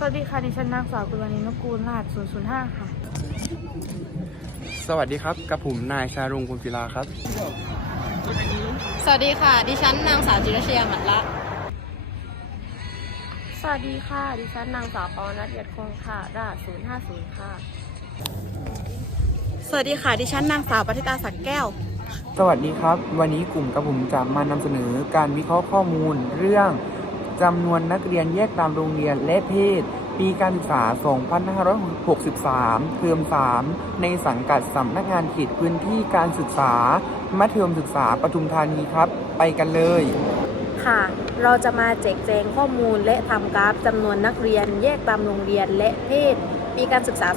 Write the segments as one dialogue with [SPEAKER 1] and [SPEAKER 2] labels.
[SPEAKER 1] สวัสดีค่ะ ดิฉันนางสาวกุลวรรณีนุกูลรหัส005 ค่ะ
[SPEAKER 2] สวัสดีครับกับผมนายชารุงกุลศิลาครับ
[SPEAKER 3] สวัสดีค่ะ ดิฉันนางสาวจิรชยาหมัดละ
[SPEAKER 1] สวัสดีค่ะ ดิฉันนางสาวปอนัทเอียดคงค่ะรหัส050 ค่ะ
[SPEAKER 3] สวัสดีค่ะ ดิฉันนางสาวปฏิตาสักแก้ว
[SPEAKER 2] สวัสดีครับ วันนี้กลุ่มกับผมจะมานำเสนอการวิเคราะห์ข้อมูลเรื่อง จำนวนนักเรียนแยกตามโรงเรียนและเพศ ปีการศึกษา 2563 เทอม 3 ในสังกัดสำนักงานเขตพื้นที่การศึกษา มัธยมศึกษาปทุมธานีครับ ไปกันเลย
[SPEAKER 4] ค่ะ เราจะมาแจกแจงข้อมูลและทำกราฟจำนวนนักเรียนแยกตามโรงเรียนและเพศ ปีการศึกษา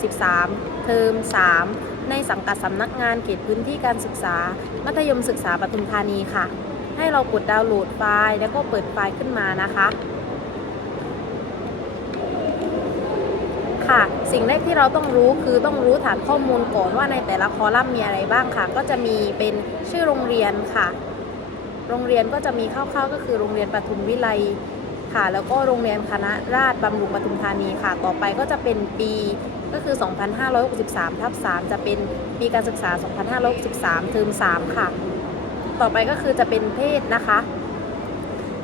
[SPEAKER 4] 2563 เทอม 3 ในสังกัดสำนักงานเขตพื้นที่การศึกษา มัธยมศึกษาปทุมธานีค่ะ ให้เรากดดาวน์โหลดไฟล์แล้วก็เปิดไฟล์ขึ้นมานะคะค่ะสิ่งแรกที่เราต้องรู้คือต้องรู้ฐานข้อมูลก่อนว่าในแต่ละคอลัมน์มีอะไรบ้างค่ะ ก็จะมีเป็นชื่อโรงเรียนค่ะ โรงเรียนก็จะมีคร่าวๆก็คือโรงเรียนปทุมวิไลค่ะ แล้วก็โรงเรียนคณะราษฎรบำรุงปทุมธานีค่ะ ต่อไปก็จะเป็นปีก็คือ 2563ทับ3จะเป็นปีการศึกษา 2563เทอม3ค่ะ ต่อไปก็คือจะเป็นเพศนะคะ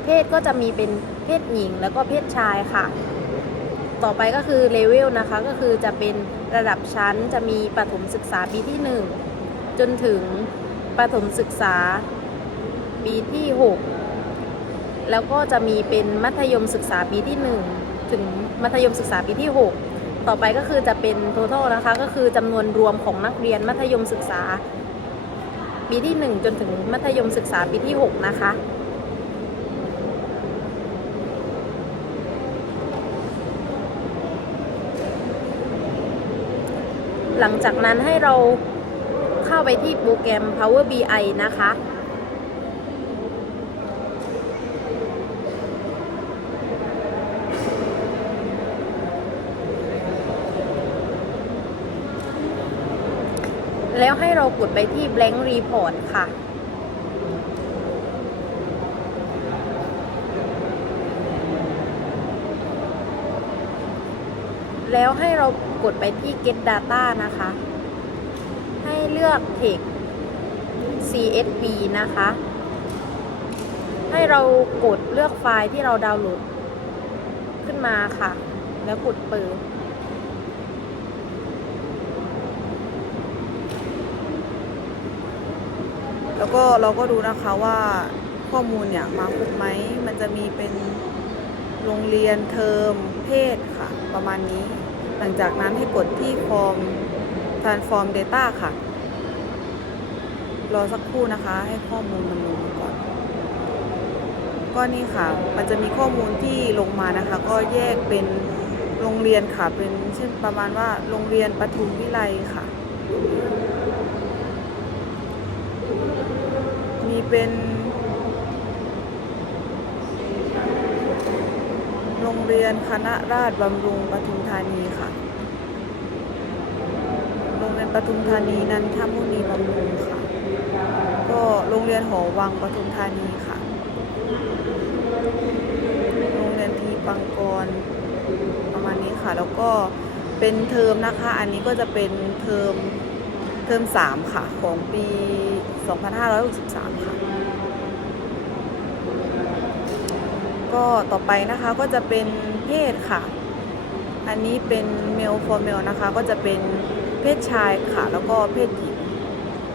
[SPEAKER 4] เพศก็จะมีเป็นเพศหญิงแล้วก็เพศชายค่ะ ต่อไปก็คือเลเวลนะคะ ก็คือจะเป็นระดับชั้นจะมีประถมศึกษาปีที่ 1 จนถึงประถมศึกษาปีที่ 6 แล้วก็จะมีเป็นมัธยมศึกษาปีที่ 1 ถึงมัธยมศึกษาปีที่ 6 ต่อไปก็คือจะเป็น total นะคะ ก็คือจำนวนรวมของนักเรียนมัธยมศึกษา ปีที่ 1 จนถึงมัธยมศึกษาปีที่ 6 นะคะ หลังจากนั้นให้เราเข้าไปที่โปรแกรม Power BI นะคะ แล้วให้เรากดไปที่ blank report ค่ะ แล้วให้เรากดไปที่ get data นะคะ ให้เลือก text CSV นะคะ ให้เรากดเลือกไฟล์ที่เราดาวน์โหลดขึ้นมาค่ะ แล้วกดเปิด
[SPEAKER 5] แล้วก็เราก็ดูนะคะว่าข้อมูลเนี่ยมาครบไหม มันจะมีเป็นโรงเรียนเทอมเพศค่ะ ประมาณนี้ หลังจากนั้นให้กดที่ฟอร์ม transform data ค่ะ รอสักครู่นะคะ ให้ข้อมูลมันลงก่อน ก็นี่ค่ะ มันจะมีข้อมูลที่ลงมานะคะ ก็แยกเป็นโรงเรียนค่ะ เป็นเช่นประมาณว่าโรงเรียนปทุมวิไลค่ะ เป็นโรงเรียนคณะราษฎรบำรุงปทุมธานีค่ะ โรงเรียนปทุมธานีนันทามุนีบำรุงค่ะ ก็โรงเรียนหอวังปทุมธานีค่ะ โรงเรียนทีปังกรประมาณนี้ค่ะ แล้วก็เป็นเทอมนะคะ อันนี้ก็จะเป็นเทอม ทอมสามค่ะ ของปี 2563 ค่ะ ก็ต่อไปนะคะก็จะเป็นเพศค่ะ อันนี้เป็น male for male นะคะ ก็จะเป็นเพศชายค่ะ แล้วก็เพศหญิง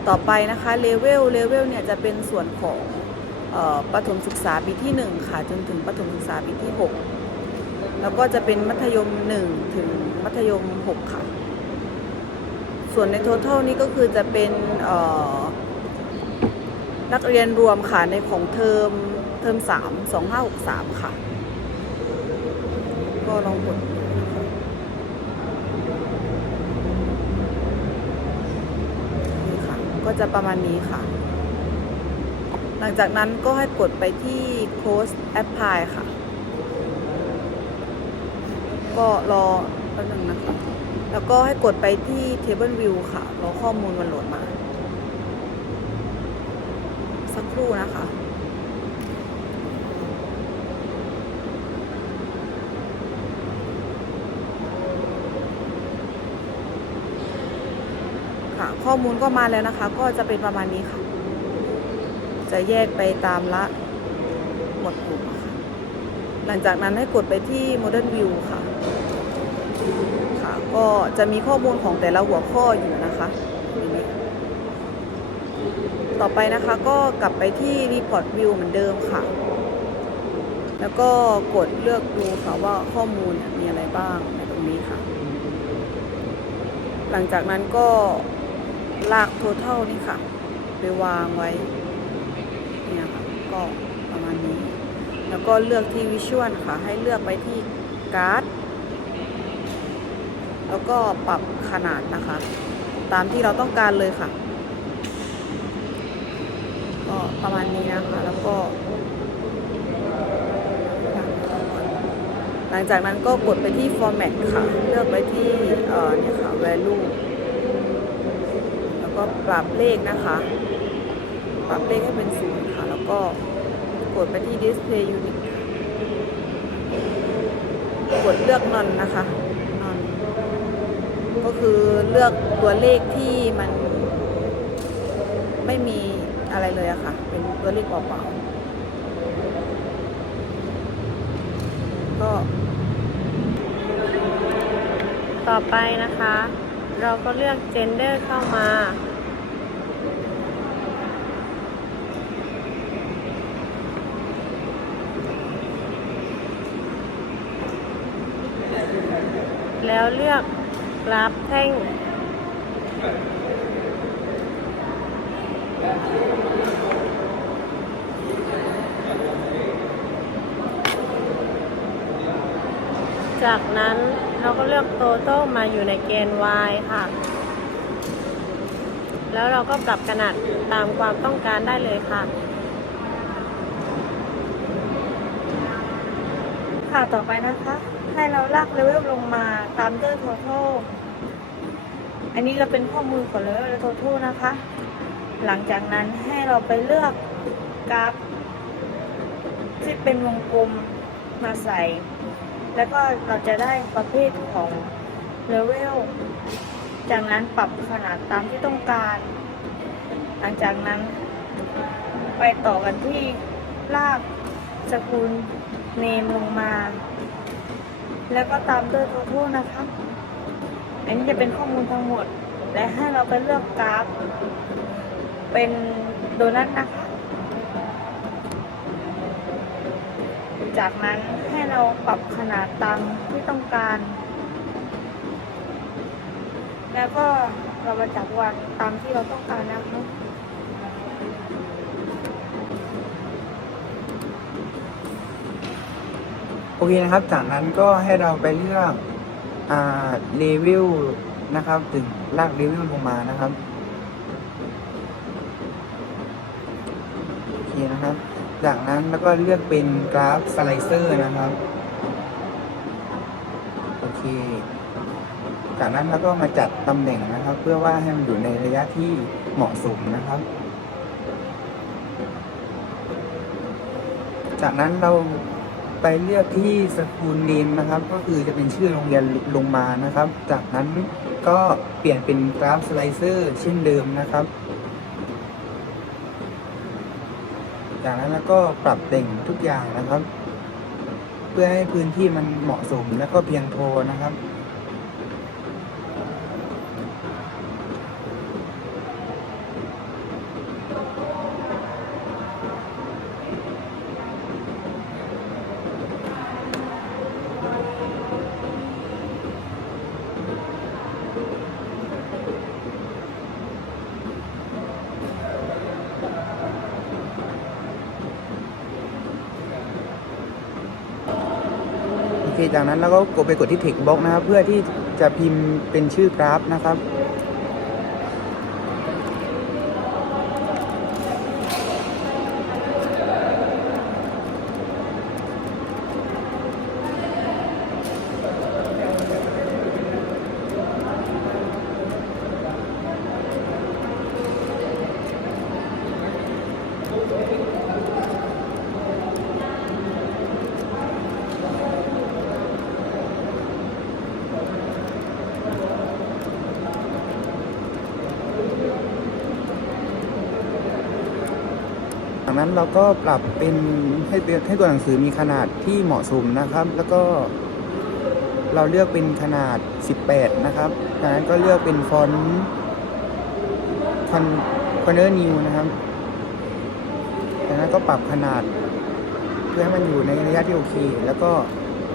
[SPEAKER 5] ต่อไปนะคะเลเวลเลเวลเนี่ยจะเป็นส่วนของออประถมศึกษาปีที่ 1 ค่ะ จนถึงประถมศึกษาปีที่ 6 แล้วก็จะเป็นมัธยม 1 ถึงมัธยม 6 ค่ะ ส่วนใน total นี่ก็คือจะเป็นนักเรียนรวมค่ะ ในของเทอมเทอม3 2563ค่ะ ก็ลองกดนะคะนี่ค่ะ ก็จะประมาณนี้ค่ะ หลังจากนั้นก็ให้กดไปที่ close apply ค่ะ ก็รอแป๊บนึงนะคะ แล้วก็ให้กดไปที่ Table View ค่ะ รอข้อมูลมันโหลดมา สักครู่นะคะ
[SPEAKER 4] ค่ะ
[SPEAKER 5] ข้อมูลก็มาแล้วนะคะ ก็จะเป็นประมาณนี้ค่ะ จะแยกไปตามละหมวดหมู่ค่ะ หลังจากนั้นให้กดไปที่ Modern View ค่ะ ก็จะมีข้อมูลของแต่ละหัวข้ออยู่นะคะอย่างนี้ต่อไปนะคะก็กลับไปที่ Report View เหมือนเดิมค่ะ แล้วก็กดเลือกดูค่ะว่าข้อมูลมีอะไรบ้างในตรงนี้ค่ะ หลังจากนั้นก็ลาก total นี่ค่ะ ไปวางไว้ เนี่ยค่ะ ก็ประมาณนี้ แล้วก็เลือกที่ Visual ค่ะ ให้เลือกไปที่การ์ด แล้วก็ปรับขนาดนะคะ ตามที่เราต้องการเลยค่ะ ก็ประมาณนี้นะคะ แล้วก็ หลังจากนั้นก็กดไปที่ format ค่ะ เลือกไปที่เอ่อเนี่ยค่ะ value แล้วก็ปรับเลขนะคะ ปรับเลขให้เป็นศูนย์ค่ะ แล้วก็กดไปที่ display unit กดเลือก none นะคะ ก็คือเลือกตัวเลขที่มันไม่มีอะไรเลยอะค่ะ เป็นตัวเลขเปล่าๆก็
[SPEAKER 1] ต่อไปนะคะ เราก็เลือก gender เข้ามา แล้วเลือก กราฟแท่ง จากนั้นเราก็เลือกโตโต้มาอยู่ในเกณฑ์ y ค่ะ แล้วเราก็ปรับขนาดตามความต้องการได้เลยค่ะ
[SPEAKER 6] ค่ะต่อไปนะคะ ให้เราลากเลเวลลงมาตามด้วย total อันนี้เราเป็นข้อมูลของเลเวลและ total นะคะ หลังจากนั้นให้เราไปเลือกกราฟที่เป็นวงกลมมาใส่ แล้วก็เราจะได้ประเภทของเลเวล จากนั้นปรับขนาดตามที่ต้องการ หลังจากนั้นไปต่อกันที่ลากสกุลเนมลงมา แล้วก็ตามด้วยโทโทนะคะอันนี้จะเป็นข้อมูลทั้งหมด และให้เราไปเลือกกราฟ เป็นโดนัทนะคะ จากนั้นให้เราปรับขนาดตามที่ต้องการ แล้วก็เรามาจับวางตามที่เราต้องการนะคะ
[SPEAKER 2] โอ เคนะครับ จากนั้นก็ให้เราไปเลือกอ่าเลเวลนะครับ ถึงลากเลเวลลงมานะครับโอเคนะครับ จากนั้นแล้วก็เลือกเป็นกราฟสไลเซอร์นะครับโอเคจากนั้นแล้วก็มาจัดตำแหน่งนะครับ เพื่อว่าให้มันอยู่ในระยะที่เหมาะสมนะครับ จากนั้นเรา ไปเลือกที่สกูลเนมนะครับ ก็คือจะเป็นชื่อโรงเรียนลงมานะครับ จากนั้นก็เปลี่ยนเป็นกราฟสไลเซอร์เช่นเดิมนะครับ จากนั้นแล้วก็ปรับแต่งทุกอย่างนะครับ เพื่อให้พื้นที่มันเหมาะสมและก็เพียงพอนะครับ จากนั้นเราก็กดไปกดที่ text box นะครับ เพื่อที่จะพิมพ์เป็นชื่อกราฟนะครับ นั้นเราก็ปรับเป็นให้ให้ตัวหนังสือมีขนาดที่เหมาะสมนะครับ แล้วก็เราเลือกเป็นขนาด 18 นะครับจากนั้นก็เลือกเป็นฟอนต์คอนคอนเนอร์นิวนะครับจากนั้นก็ปรับขนาด เพื่อให้มันอยู่ในระยะที่โอเค แล้วก็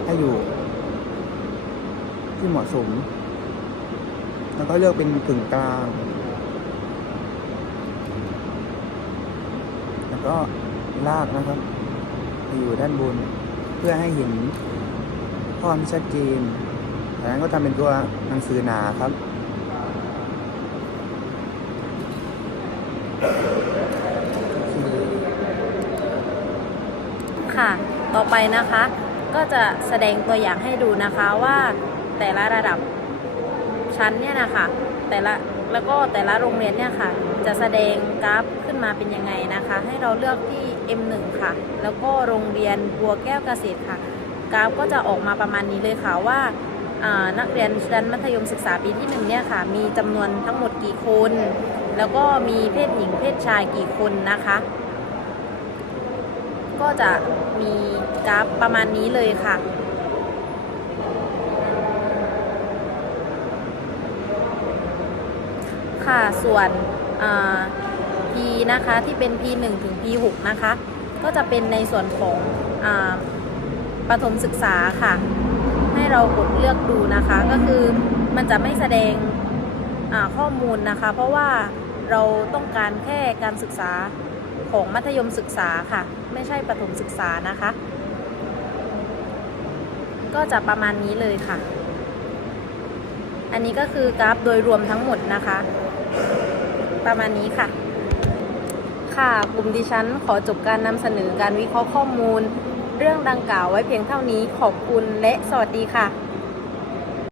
[SPEAKER 2] ให้อยู่ ที่เหมาะสม แล้วก็เลือกเป็นกึ่งกลาง แล้ว ก็ลากนะครับอยู่ด้านบน เพื่อให้เห็นความชัดเจนจากนั้นก็ทำเป็นตัวหนังสือหนาครับ
[SPEAKER 4] ค่ะ ต่อไปนะคะ ก็จะแสดงตัวอย่างให้ดูนะคะว่าแต่ละระดับชั้นเนี่ยนะคะ แต่ละแล้วก็แต่ละโรงเรียนเนี่ยค่ะ จะแสดงกราฟ มาเป็นยังไงนะคะ ให้เราเลือกที่ M1 ค่ะ แล้วก็โรงเรียนบัวแก้วเกษตรค่ะ กราฟก็จะออกมาประมาณนี้เลยค่ะว่านักเรียนชั้นมัธยมศึกษาปีที่หนึ่งเนี่ยค่ะ มีจำนวนทั้งหมดกี่คน แล้วก็มีเพศหญิงเพศชายกี่คนนะคะ ก็จะมีกราฟประมาณนี้เลยค่ะค่ะส่วนอ่า นะคะ ที่เป็น P1 ถึง P6 นะคะ ก็จะเป็นในส่วนของอประถมศึกษาค่ะ ให้เรากดเลือกดูนะคะ ก็คือมันจะไม่แสดงข้อมูลนะคะ เพราะว่าเราต้องการแค่การศึกษาของมัธยมศึกษาค่ะ ไม่ใช่ประถมศึกษานะคะ ก็จะประมาณนี้เลยค่ะ อันนี้ก็คือกราฟโดยรวมทั้งหมดนะคะ ประมาณนี้ค่ะ ค่ะกลุ่มดิฉันขอจบการนำเสนอการวิเคราะห์ข้อมูล เรื่องดังกล่าวไว้เพียงเท่านี้ขอบคุณและสวัสดีค่ะ